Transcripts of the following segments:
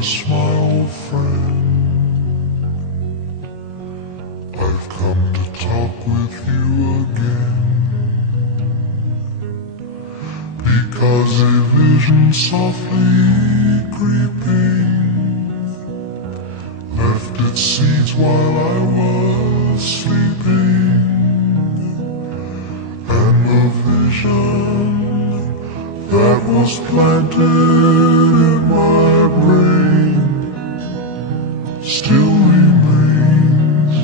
darkness, my old friend. I've come to talk with you again, because a vision softly creeping left its seeds while I was sleeping, and the vision that was planted in my brain still remains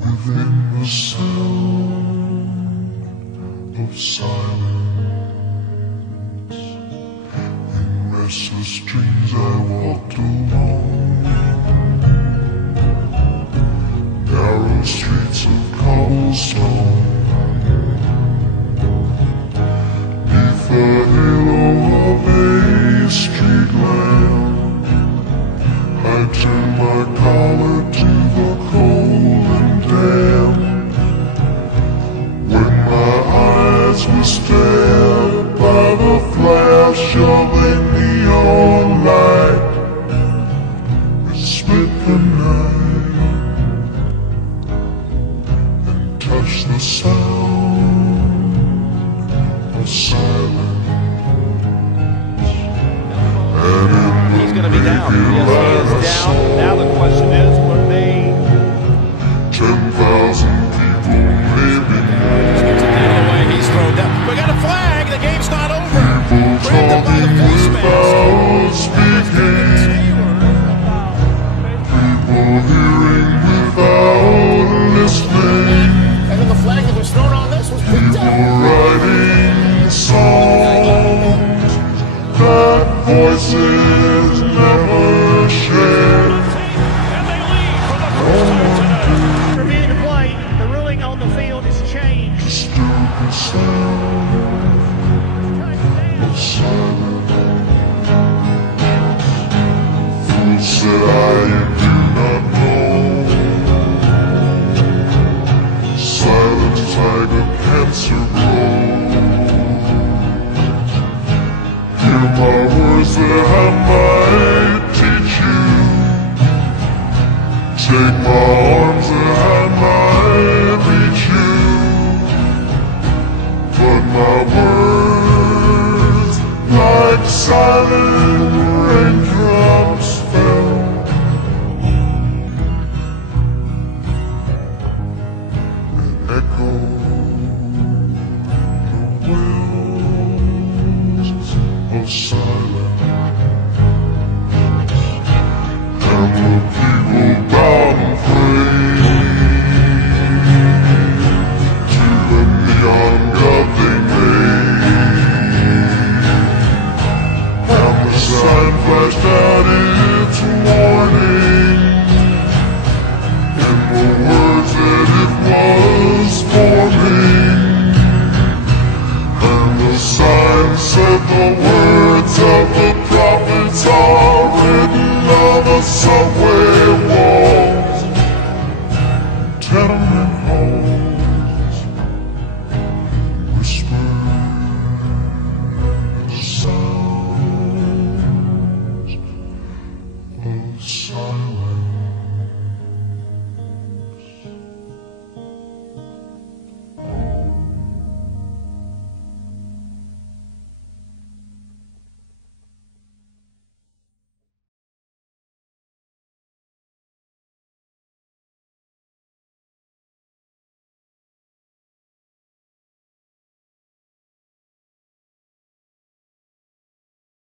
within the sound of silence. In restless dreams I walked alone, narrow streets of cobblestone. The halo of a street lamp, I turned my collar to the cold and damp. When my eyes were stared by the flash of a neon light, it split the night and touched the sound of silence. He's going to be down. Yes, he is down. Now the question is, were they 10,000 people, maybe more. Gets it down the way. He's thrown down. We got a flag. The game's not over. People talking without speaking, people hearing without listening, And then the flag that was thrown on this was picked people up. writing songs that voices never shared. And they leave for the first time tonight. Reviewing the play, the ruling on the field has changed. Disturb the sound of silence. Fool said I do not know. Silence like a cancer grows. Hear my words that I might teach you. Take my arms that I might reach you. But my words like silence